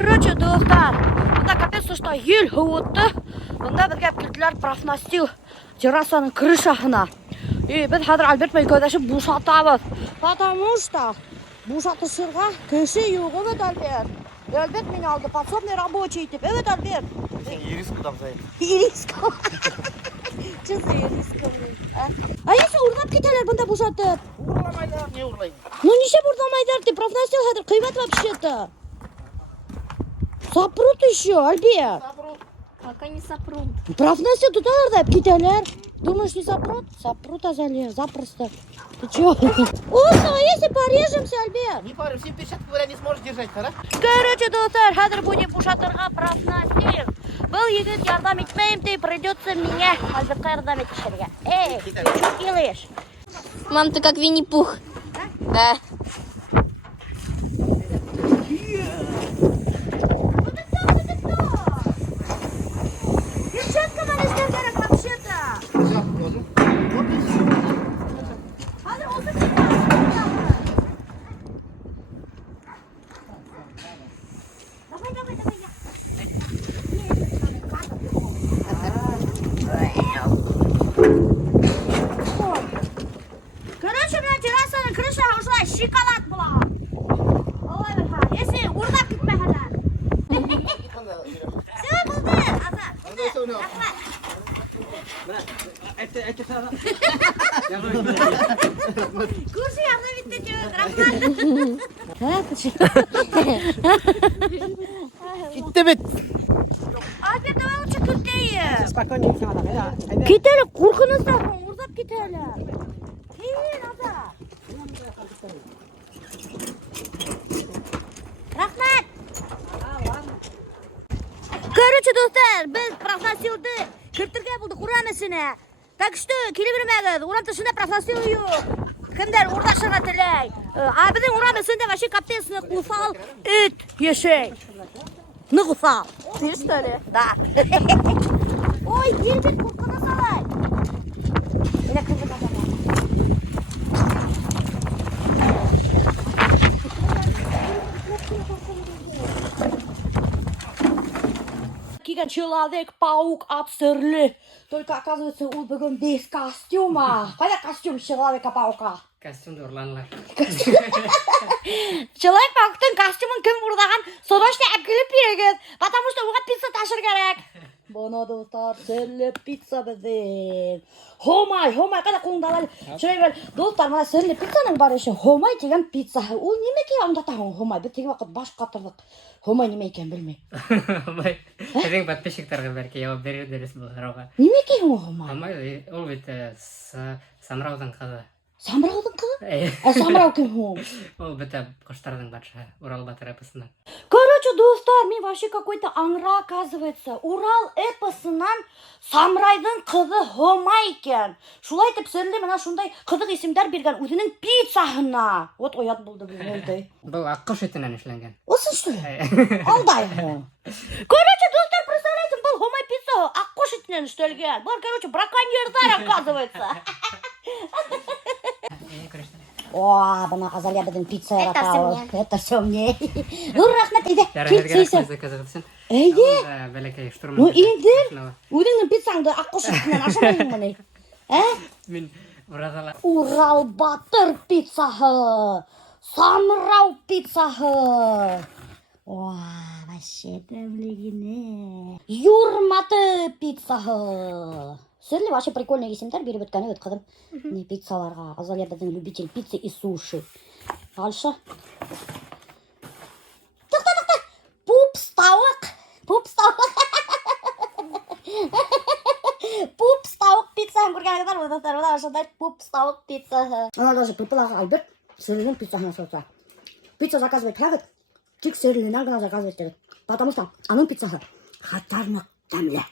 Короче, достар, мында капец что ел хыуытты. Мында бізге келділер профнастил террасаның крышасына. И біз қазір Альбертмен көдәшіп бушатабыз. Потому что бушатышырға кіші yok, evet Альберт. Альберт мені алды, подсобный рабочий етіп. Evet Альберт. Sen irisk adam sayın. Irisk. Чысы irisk. А если ұрлап кетелер бұнда бушатып? Uğurlamaylar, ne uğurlayın? Ну неше бұрламайдар, ты профнастил қазір қимат вообще-то. Сапрут еще, Альберт. Сапрут. Пока не сопрут. Профнастил туталар да кетелер. Думаешь, не сапрут? Сапрут азалер, запросто. Ты чё? О, если порежемся, Альберт? Не парим, все перчатки говоря, не сможешь держать, хорошо? Короче, достар, қазір будем бушатырға профнастил. Бұл егіт ярдам етмейм, ты придется меня Альбертқа ярдам етішерге. Эй, ты что делаешь? Мам, ты как Винни-Пух. Да. Перчатка мана істер керек вообще-то. Сейчас положим. Вот и все. Қазір осы кетті. Давай, Короче, у меня террасаның крыша ушла шоколад была. Ой, если урдап кетмәһәләр. Все, булды, Азат. Булды. Рахмат. Күрші ярдам итте чөт, рахмат. Gitti bit. Альберт, давай лучше кетейік. Спокойнее все надо, да? Кетелер, қорқыныздар, урдап кетелер. Кейін, Азат. Рахмат. Короче, достар, біз профнастилді кіртірге бұлды құрамысына. Так что, келе бермәгіз, урам тышында профнастил yok. Кімдер урдашыға тілей. А біздің урамысында вообще капесный құсал үт ешей. Нұғысал. Ты что ли? Да. Ой, елбет қорқына салай. Мені кірді базарға. Киген Человек-паук абсурдлы. Только оказывается, он бүгін без костюма. Қайда костюм Человека-паука? Костюмді ұрланылар. Человек-пауктың костюмын кім ұрдаған? Срочно әкеліп беріңіз. Потому что оған пицца ташыр керек. Бұны достар, сірлі пицца бізден. Хомай, қайда қолыңды алады. Шөйбел, достар, мына сірлі пиццаның бар еші. Хомай деген пицца. Ол немеке аңдатағын хомай? Біз теге вақыт баш қатырдық. Хомай неме екен білмей. Хомай, әзің подписчиктарға бәрке жауап берер дәрес бұл сұрауға. Немеке хомай? Хомай, ол бет Самраудың қызы. Самраудың қызы? Самрау кім хом? Ол бет құштардың батшы, Урал батыр эпосынан. Короче, достар, мен вообще какой-то аңра оказывается. Урал эпосынан Самрайдың қызы Хомай екен. Шулай етіп сірлі мына шундай қызық есімдер берген өзінің пиццахына. Вот оят болды білмейді. Бұл аққұш етінен ішленген. Осын что ли? Алдай хом. Короче, достар, представляете, бұл Хомай пицца аққош етінен іштелген. Бұл, короче, браконьердар оказывается. О, бұна Азалия біздің пицца яратауы. Это все мне. Ну, рахмет, иде. Рахмет заказыватсын. Иде. Бәлекей штурмын. Ну, иде. Өзіңнің пиццаңды аққош етінен ашамайын мұны. Мен ұразала. Урал батыр пиццаһы. Самрау пиццаһы. О, вообще тәмлегіне. Юрматы пиццаһы. Сірлі вообще прикольный есімдер беріп өткені өткідім. Не пиццаларға. Азалия біздің любитель пиццы и суши. Дальше. Тоқта. Пупстауық. Пупстауық пиццаһын көргеніңіздер өтістер. Ода ашындай пупстауық пиццаһы. Ана даже припылағы Альберт сірлінің пиццаһына соқса. Пицца заказывает хәгіт. Тик сірлінен ғана заказывает деді. Потому что аның пиццаһы қатарнық тәмлі.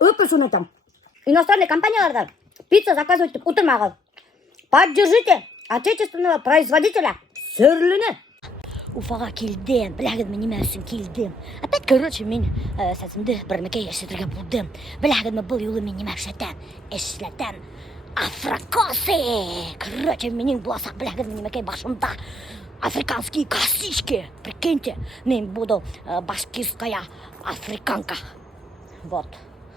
Өпір соны айтам. Иностранный компаниялардан пицца заказывать деп отырмағыз. Поддержите отечественного производителя сірліні. Уфаға келдім. Біләгіз мен неме үшін келдім. Опять, короче, мен сәсімді бірмеке ешетірге бұлдым. Біләгіз мен бұл юлы мен неме эшләтәм. Афрокосы! Короче, менің боласақ біләгіз мен немекей башымда. африканские косички. Прикиньте, мен буду башкирская африканка. Вот.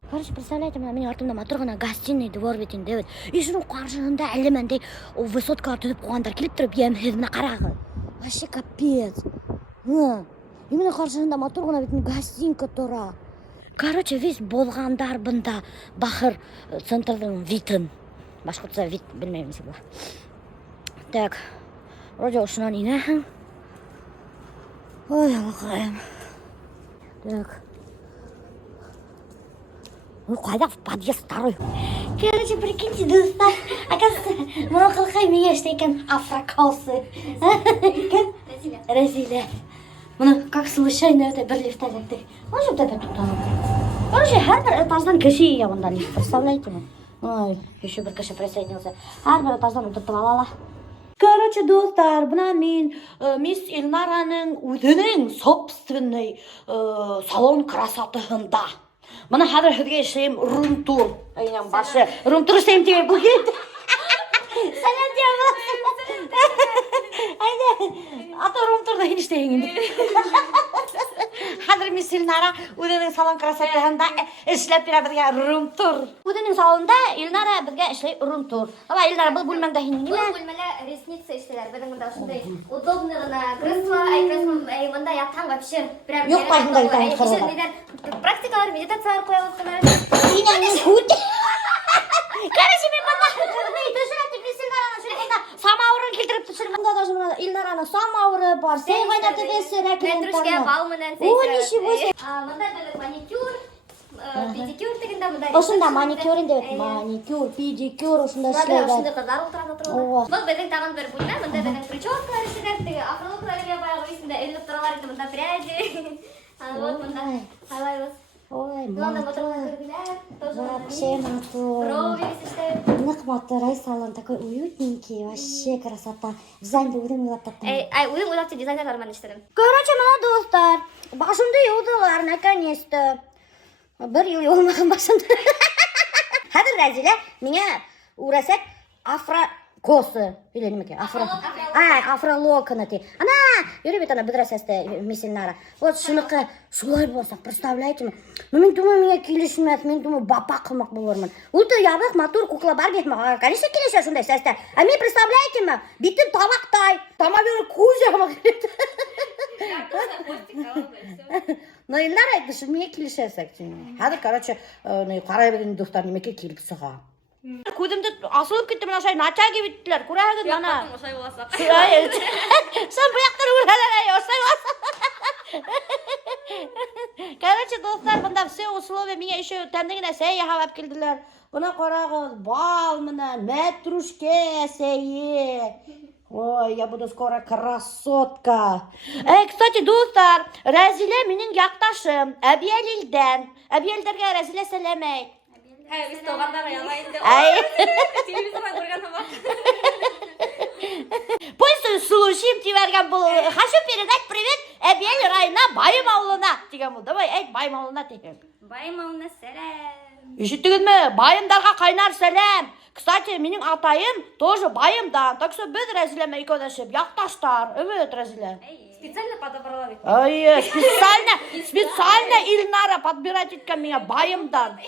Короче, представляете, менің артымда матурғана гостиный двор бетін дебет. Ишінің қаржығында әлемендей высоткаға түзіп қоғандар келіп тұрып, емхезіне қарағы. Вообще капец. Именно қаржығында матурғана бетін гостинка тұра. Короче, весь болғандар бұнда бақыр центрдің витін. Башқұртса вит білмеймін бар. Так, вроде ұшынан инәхің. Ой, алақайым. Так. Ну, қайда в подъезд второй. Короче, прикиньте, достар. Оказывается, мұны қылқай мен ештейкен африкалсы. Разиля. Мұны как случайно это бір лифта зәкті. Может, это тут там. Короче, әрбір этаждан кіші ие мұнда лифт. Представляете ме? Ой, еще бір кіші присоединился. Әрбір этаждан ұтыртып алала. Короче, достар, бұна мен мисс Илнараның өзінің собственный салон красотығында. Мұны хадыр хізге ішейім рум-тур. Айнам башы. Рум-тур ішейім тебе бұл келді. Сәлем тебе бұл. Айне, аты рум-турда ештейін. Хадыр мисс Илнара өзінің салон красотығында ішлеп бері бізге рум-тур. Өзінің салонда Илнара бізге ішлей рум-тур. Аба, Илнара бұл бөлмеңді хейін неме? Бұл бөлмелі ресница іштелер. Біздің мұнда ұшындай удобный ғына кресло, мұнда ятқан вообще. Жоқ қайында ятқан қырылда. Практикалар, медитациялар қоя отырғандар. Инаңның көте. Короче, мен бұнда түсірәтті мисс Илнараны жүргенде самауырын келтіріп түсіріп. Бұнда даже мұнда Илнараның самауыры бар. Сен қайнаты бесі рәкелен Петрушка, балмынан сәйсі. О, ничего себе. Мұнда бөлік маникюр, педикюр дегенде мұнда. Осында маникюрин деп, маникюр, педикюр, осында Осында шлейдер. қыздар отырады тұрады. Бұл біздің тағын бір бөлме, мұнда біздің прическалар ішігер, афролокларге баяғы есінде іліп тұралар еді, мұнда пряди. Вот мұнда қалайбыз. Ой, Мұнда матур. отырған көргілер, тоже Вообще матур. брови істеп. Нық матур, ай салон такой уютненький, вообще красота. Дизайнды өзің ойлап таптың. Ай, өзің ойлапты дизайнерлармен іштедім. Короче, мына достар, башымды юдылар, наконец-то. Бір ел olmаған башымды. Хадыр Разиля меня урасет афрокосы. Или неменеке? Афролоконы ти. Ана, юрибет ана бедрасесте мисс Илнара. Вот шынықы шулай болса, представляете ме? Ну, мен думаю, меня келешмес, мен думаю, бапа қылмақ болармын. Улты ябық, матур, кукла бар бет маған. Конечно, келеше шундай сәсті. А мен представляете ме? Битім табақтай. Тамабері көз жағыма келеді. Но Илнара айтты, что меня келешесек. Хады, короче, қарай бетін достар немеке келіп сыға. Көзімді асылып кетті мына шай нача кебеттілер. Көрәгін ана. Осай боласақ. Сен бұяқтар өләлер әй, осай боласақ. Короче, достар, бұнда все условия меня еще тәмдігіне сәй яхалап келділер. Бұна қарағыз, бал мұна, мәтрушке сәйе. Ой, я буду скоро красотка. Кстати, достар, Разиля менің яқташым, Әбиелілден. Әбиелдерге Разиля сәлемей. Біз тоғандар аялайынды. Телевизордан көрген ama. Пусть слушаем тебя, был. Хочу передать привет Әбиел райына Байым ауылына. Деген бұл, давай, әйт Байым ауылына деген. Байым ауылына сәлем. Ешіттігін ме? Байымдарға қайнар сәлем. Кстати, менің атайым тоже Байымдан. Так что біз Разилямен екеудашып, яқташтар. Өбет, Разиля. Специально подобрала. Ай, специально Илнара подбирать еткен меня Байымдан.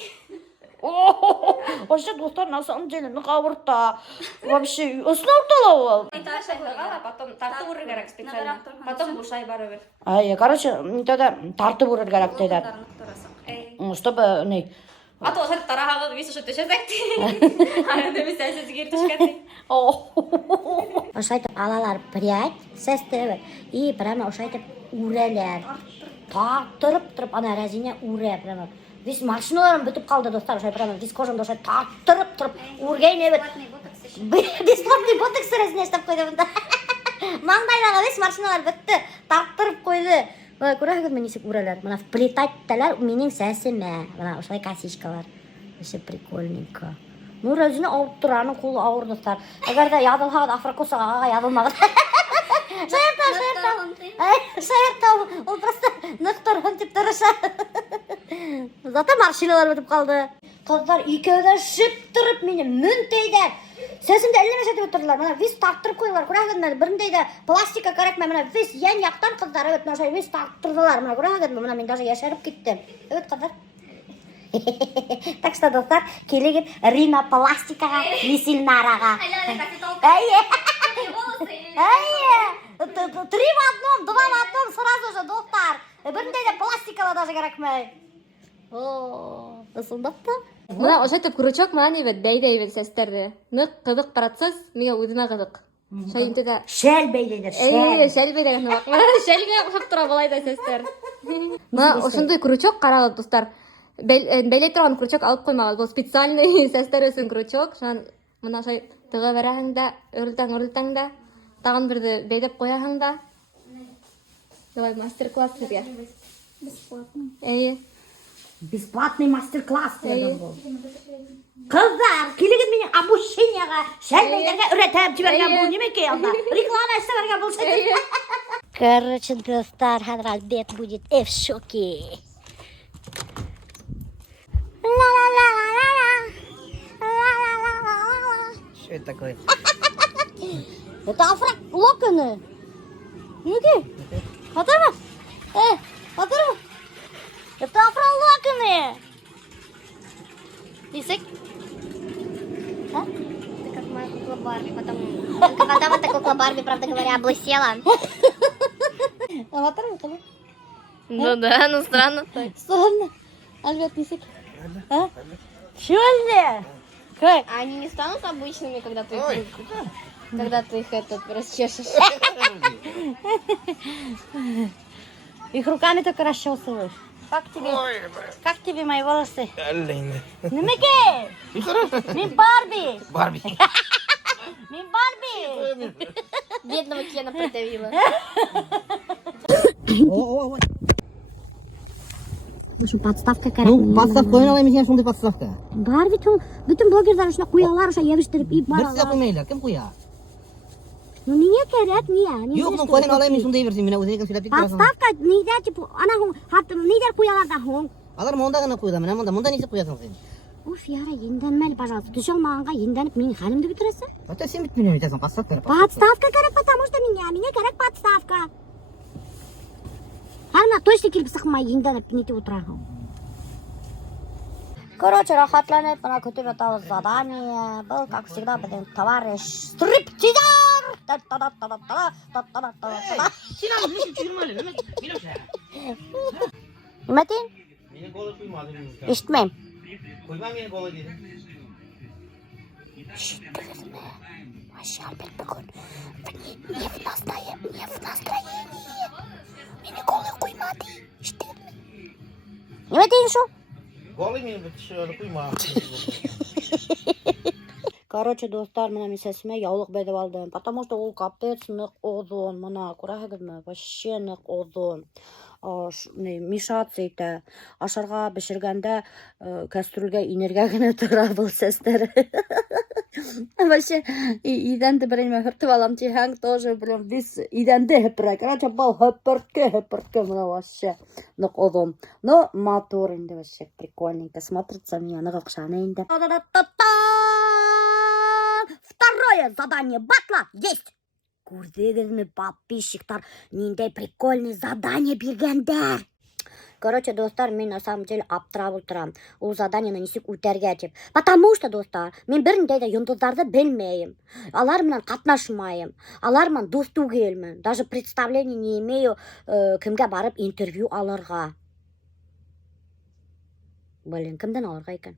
Вообще, достар, на самом деле, ауыртта. Вообще, осыны ауыртала ол. Потом тартып ұрыр керек специально. Потом бушай бары бер. Ай, короче, тартып ұрыр керек дейді. Чтобы, не... А то осыр тарағалы весі шөтті шөтекті. Арында біз әсіз кертішкәтті. Ошайтып алалар прядь, сәсті и прямо ошайтып үрәлер. Тартырып тұрып, ана Разиня үрә, прямо. Весь машиналарым бүтіп қалды, достар, ошай прямо вискожымды ошай тартырып тұрып, үргей небет. Бесплатный ботокс Разиня штап қойды бұнда. Маңдайдағы весь машиналар бүтті, тартырып қойды. Көрәгіз мен есік үрәлер. Мына вплетатталар менің сәсіме. Мына ошай косичкалар. Вообще прикольненько. Ну, Разиня ауырып тұр, аның қолы ауыр, достар. Егер де ядылған афрокосаға ядылмаған. Шайыртау, ол просто нықтырған деп тұрыша. Зато машиналар өтіп қалды. Қыздар екеуді шып тұрып мені мүнтейдер. Сесімді ілемесе деп отырдылар. Мына вис тақтырып қойылар. Көрәгідім, біріндей де пластика керек ме? Мына вис ең яқтан қыздар. Өт, мына вис тақтырдылар. Мына көрәгідім, мына мен даже яшарып кеттім. Өт, қыздар. Так что, достар, келеген ринопластикаға, мисилнараға. Әйе. Әйе. 3 в 1, 2 в 1 сразу же, достар. Біріндей де пластикала даже керек ме? О, ысылдапты. Мына ошайтып крючок мана бит бәйдәй сәстерде. Нык кызык процесс, миңа үземә кызык. Шәйинтә дә. Шәл бәйләйдер, Әйе, шәл. шәл бәйдәй бак. Шәлгә охшап тора булай да сәстер. Мына ошондой крючок карагыз, достар. Бәйләй торган крючок алып коймагыз. Бу специальный сәстер өчен крючок. Шан мына шай тыга берәһең дә, үрелтәң дә, тагын берде бәйләп куяһың да. Давай мастер-класс сезгә. Бесплатный. Әйе. Бесплатный мастер-класс дедім бұл. Қыздар, келеген менің обучениеға, шәлмейлерге үретіп жіберген бұл немеке алда. Реклама істі берген бұл шәді. Короче, достар, қазір обед будет в шоке. Что это такое? Это афролоконы. Неге? Атырма? Атырма? Это афролоконы. Исек? А? Ты как моя кукла Барби, потом эта кукла Барби, правда говоря, облысела. Атырма, кыны? Ну да, ну странно. Странно. Альберт, Исек? А? Чё ли? А они не станут обычными, когда ты их расчешешь? Их руками только расчесываешь. Как тебе мои волосы? Немеке! Мин Барби! Барби. Мин Барби! Бедного Кена придавила. Şu подставка керек. Ну, подставка ойналайын сен сондай подставка. Бар бит ул. Бүтін блогерлар ушуна куялар, уша ебиштирип ip Бір сіза баралар. қоймайлар, кім қоя? Ну не керек, не. Жоқ, ну қойын алайын сондай берсін, мен өзіне кім сөйлеп тек тұрасың. Подставка нейде типу ана хун хат нейдер куялар да хун. Алар монда ғана қойды, мына монда не істеп қоясың сен? Уф, яра, енденмели, пожалуйста. Түсе алмағанға енденіп менің халімді бітіресің. Ата сен бітмеймін айтасың, подставка. Подставка керек, потому что мне керек подставка. Харна точно келіп сықмай енденіп нетіп отырағым. Короче, рахатланып, мына күтіп атауыз задание. Бұл, как всегда, біздің товарищ стриптизер! Неме дейін? Мені қолы қоймады. Естімейм. Қойма мені қолы дейді. Вообще, Альберт, бүгін не в настроении. Мені қолы қоймады. Неме дейін шу? Қолы мені қойма. Короче, достар, мына мен сәсіме яулық бәдіп алдым. Потому что ол капец нық озон. Мына, көрәгізме, вообще нық озон. Мишац ете. Ашарға бішіргенде кәстрүлге инерге гіне тұра бұл сәстері. Вообще, иденді біріне хүртіп алам тихәң тоже, блин, біз иденді хөпірі. Короче, бұл хөпіртке, мына вообще нық озон. Но мотор енді вообще прикольненько. Смотрится мне, нық қшаны енді. Второе задание батла есть. Көрдіңізме, подписчиктар, нендей прикольный задание бергендер. Короче, достар, мен на самом деле аптырап отырам. Ол заданиені несек өтерге деп. Потому что, достар, мен біріндей де юндыздарды білмейм. Алар менен қатнашмайым. Алар менен досту келмін. Даже представление не имею, кімге барып интервью алырға. Блин, кімден алырға екен?